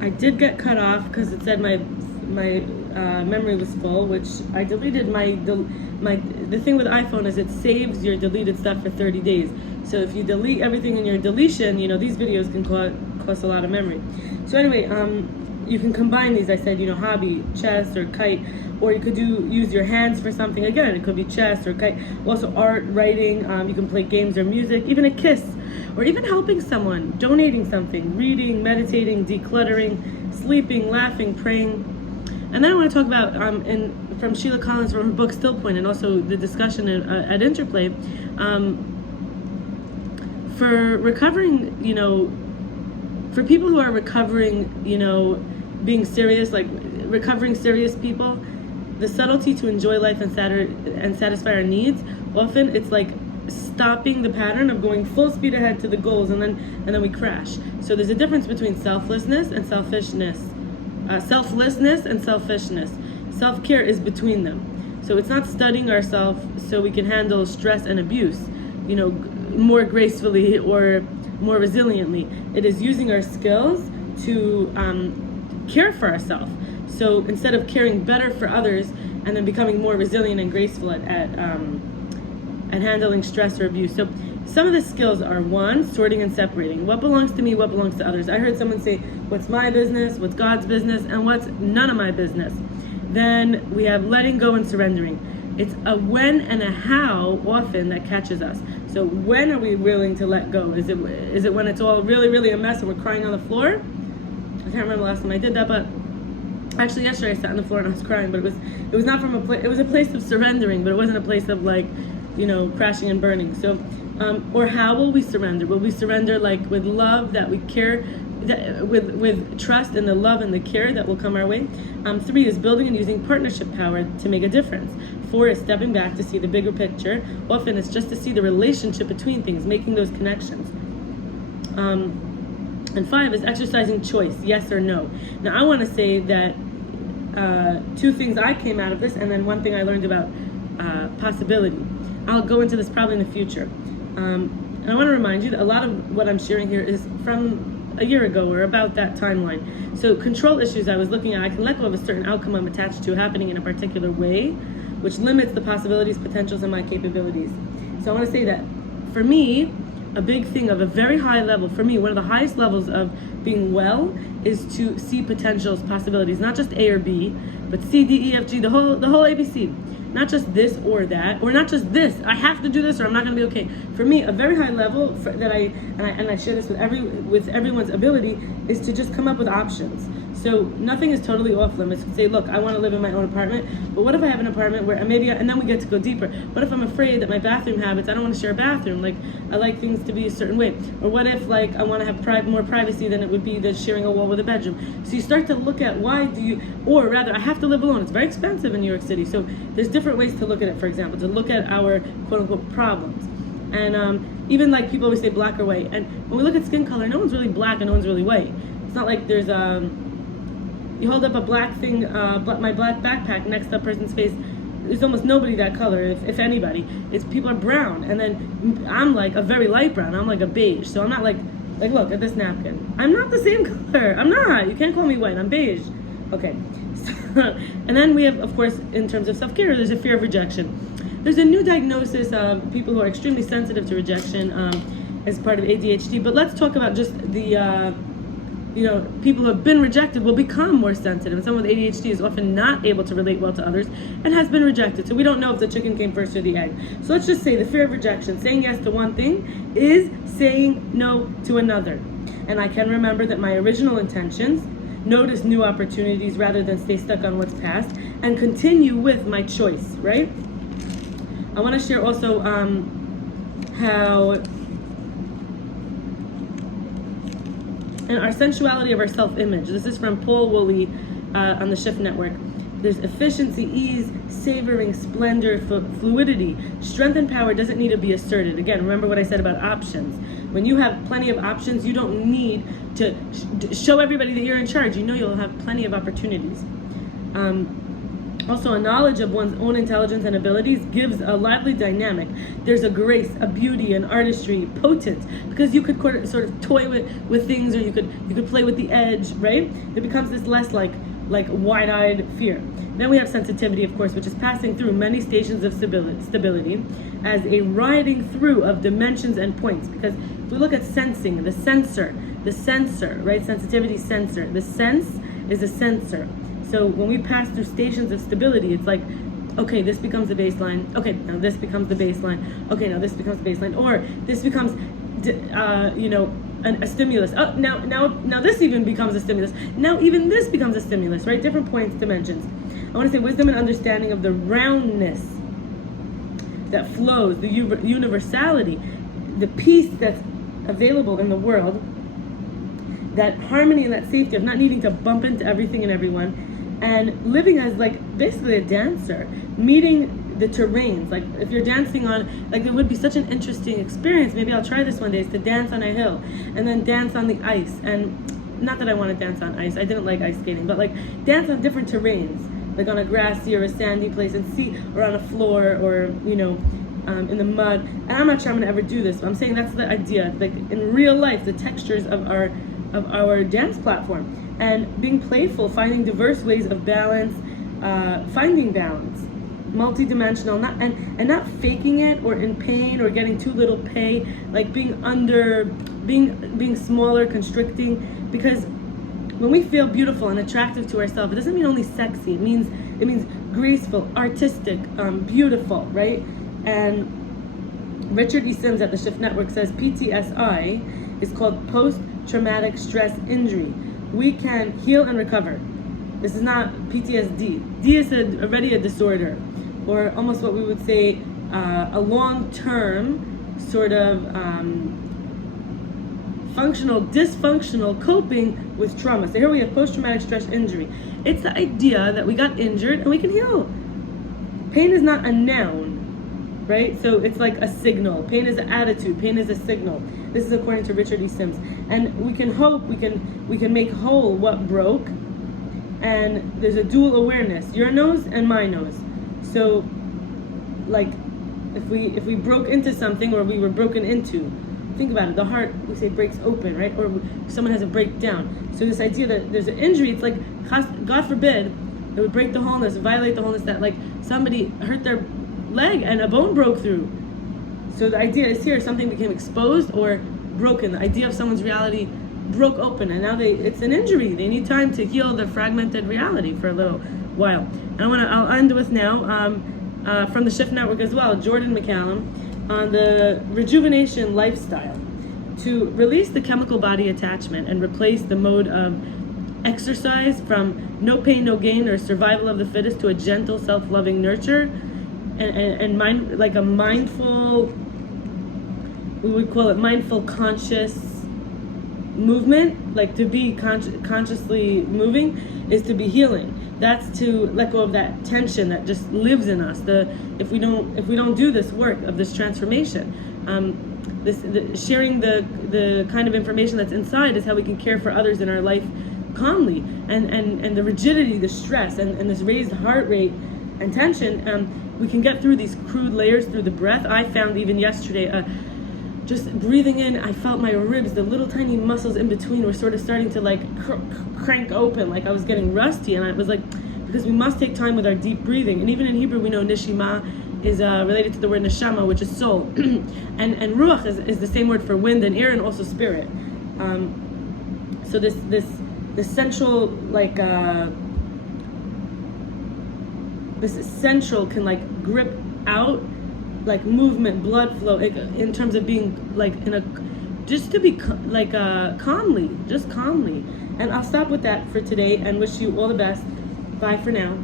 I did get cut off because it said my memory was full, which I deleted the thing with iPhone is it saves your deleted stuff for 30 days. So if you delete everything in your deletion, these videos can cost a lot of memory. So anyway, you can combine these. I said, hobby, chess or kite, or you could use your hands for something. Again, it could be chess or kite. Also art, writing, you can play games or music, even a kiss, or even helping someone, donating something, reading, meditating, decluttering, sleeping, laughing, praying. And then I want to talk about, from Sheila Collins from her book Still Point, and also the discussion at Interplay, for recovering, for people who are recovering, being serious, like recovering serious people, the subtlety to enjoy life and satisfy our needs, often it's like stopping the pattern of going full speed ahead to the goals and then we crash. So there's a difference between selflessness and selfishness. Selflessness and selfishness. Self-care is between them. So it's not studying ourselves so we can handle stress and abuse, more gracefully or more resiliently. It is using our skills to care for ourselves. So instead of caring better for others and then becoming more resilient and graceful at handling stress or abuse. So some of the skills are: one, sorting and separating. What belongs to me, what belongs to others? I heard someone say, what's my business, what's God's business, and what's none of my business. Then we have letting go and surrendering. It's a when and a how often that catches us. So when are we willing to let go? Is it when it's all really, really a mess and we're crying on the floor? I can't remember the last time I did that, but actually yesterday I sat on the floor and I was crying, but it was not from a place, it was a place of surrendering, but it wasn't a place of like, crashing and burning. So, or how will we surrender? Will we surrender like with love, that we care, with trust in the love and the care that will come our way? 3 is building and using partnership power to make a difference. 4 is stepping back to see the bigger picture. Often it's just to see the relationship between things, making those connections. And 5 is exercising choice, yes or no. Now I want to say that 2 things I came out of this, and then 1 thing I learned about possibility. I'll go into this probably in the future. And I want to remind you that a lot of what I'm sharing here is from a year ago or about that timeline. So control issues I was looking at, I can let go of a certain outcome I'm attached to happening in a particular way, which limits the possibilities, potentials, and my capabilities. So I want to say that for me, a big thing of a very high level, for me, one of the highest levels of being well is to see potentials, possibilities, not just A or B, but C, D, E, F, G, the whole ABC. Not just this or that, or not just this. I have to do this, or I'm not going to be okay. For me, a very high level that I share this with everyone's ability is to just come up with options. So nothing is totally off limits. Say, look, I want to live in my own apartment, but what if I have an apartment where and then we get to go deeper. What if I'm afraid that my bathroom habits, I don't want to share a bathroom, like I like things to be a certain way. Or what if like I want to have more privacy than it would be the sharing a wall with a bedroom. So you start to look at or rather I have to live alone. It's very expensive in New York City. So there's different ways to look at it, for example, to look at our quote unquote problems. And even like people always say black or white. And when we look at skin color, no one's really black and no one's really white. It's not like there's you hold up a black thing, my black backpack next to a person's face, there's almost nobody that color, if anybody. It's people are brown, and then I'm like a very light brown. I'm like a beige, so I'm not like look at this napkin. I'm not the same color. I'm not. You can't call me white. I'm beige. Okay. So, and then we have, of course, in terms of self-care, there's a fear of rejection. There's a new diagnosis of people who are extremely sensitive to rejection as part of ADHD. But let's talk about just the people who have been rejected will become more sensitive. And someone with ADHD is often not able to relate well to others and has been rejected. So we don't know if the chicken came first or the egg. So let's just say the fear of rejection, saying yes to one thing, is saying no to another. And I can remember that my original intentions, notice new opportunities rather than stay stuck on what's past, and continue with my choice, right? I want to share also how and our sensuality of our self-image. This is from Paul Woolley on the Shift Network. There's efficiency, ease, savoring, splendor, fluidity. Strength and power doesn't need to be asserted. Again, remember what I said about options. When you have plenty of options, you don't need to show everybody that you're in charge. You know you'll have plenty of opportunities. Also, a knowledge of one's own intelligence and abilities gives a lively dynamic. There's a grace, a beauty, an artistry, potent, because you could sort of toy with things, or you could play with the edge, right? It becomes this less like wide-eyed fear. Then we have sensitivity, of course, which is passing through many stations of stability as a riding through of dimensions and points. Because if we look at sensing, the sensor, right? Sensitivity, sensor. The sense is a sensor. So when we pass through stations of stability, it's like, okay, this becomes the baseline. Okay, now this becomes the baseline. Okay, now this becomes the baseline. Or this becomes, a stimulus. Oh, now this even becomes a stimulus. Now even this becomes a stimulus, right? Different points, dimensions. I want to say wisdom and understanding of the roundness that flows, the universality, the peace that's available in the world, that harmony and that safety of not needing to bump into everything and everyone, and living as like basically a dancer, meeting the terrains. Like if you're dancing on, like it would be such an interesting experience. Maybe I'll try this one day, is to dance on a hill and then dance on the ice. And not that I want to dance on ice, I didn't like ice skating, but like dance on different terrains, like on a grassy or a sandy place, and see, or on a floor, or in the mud. And I'm not sure I'm gonna ever do this, but I'm saying that's the idea, like in real life, the textures of our dance platform, and being playful, finding diverse ways of balance, finding balance, multidimensional, not faking it or in pain or getting too little pay, like being smaller, constricting. Because when we feel beautiful and attractive to ourselves, it doesn't mean only sexy. It means graceful, artistic, beautiful, right? And Richard E. Sims at the Shift Network says PTSI is called post-traumatic stress injury. We can heal and recover. This is not PTSD. D is already a disorder, or almost what we would say a long-term sort of dysfunctional coping with trauma. So here we have post-traumatic stress injury. It's the idea that we got injured and we can heal. Pain is not a noun, right? So it's like a signal. Pain is an attitude. Pain is a signal. This is according to Richard E. Sims. And we can hope we can make whole what broke. And there's a dual awareness, your nose and my nose. So like if we broke into something, or we were broken into, think about it, the heart, we say, breaks open, right? Or someone has a breakdown. So this idea that there's an injury, it's like, God forbid, it would break the wholeness, violate the wholeness, that like somebody hurt their leg and a bone broke through. So the idea is here, something became exposed or broken. The idea of someone's reality broke open, and now it's an injury. They need time to heal the fragmented reality for a little while. And I'll end with now, from the Shift Network as well, Jordan McCallum, on the rejuvenation lifestyle, to release the chemical body attachment and replace the mode of exercise from no pain, no gain, or survival of the fittest, to a gentle, self-loving nurture, and mind, like a mindful, we would call it mindful, conscious movement. Like to be consciously moving is to be healing. That's to let go of that tension that just lives in us. If we don't do this work of this transformation, sharing the kind of information that's inside is how we can care for others in our life calmly. And the rigidity, the stress, and this raised heart rate and tension, we can get through these crude layers through the breath. I found even yesterday, just breathing in, I felt my ribs, the little tiny muscles in between were sort of starting to like crank open, like I was getting rusty. And I was like, because we must take time with our deep breathing. And even in Hebrew, we know nishima is related to the word neshama, which is soul. and ruach is the same word for wind and air, and also spirit. So this central, like, this essential can like grip out, like movement, blood flow, in terms of being like just to be calmly, just calmly. And I'll stop with that for today and wish you all the best. Bye for now.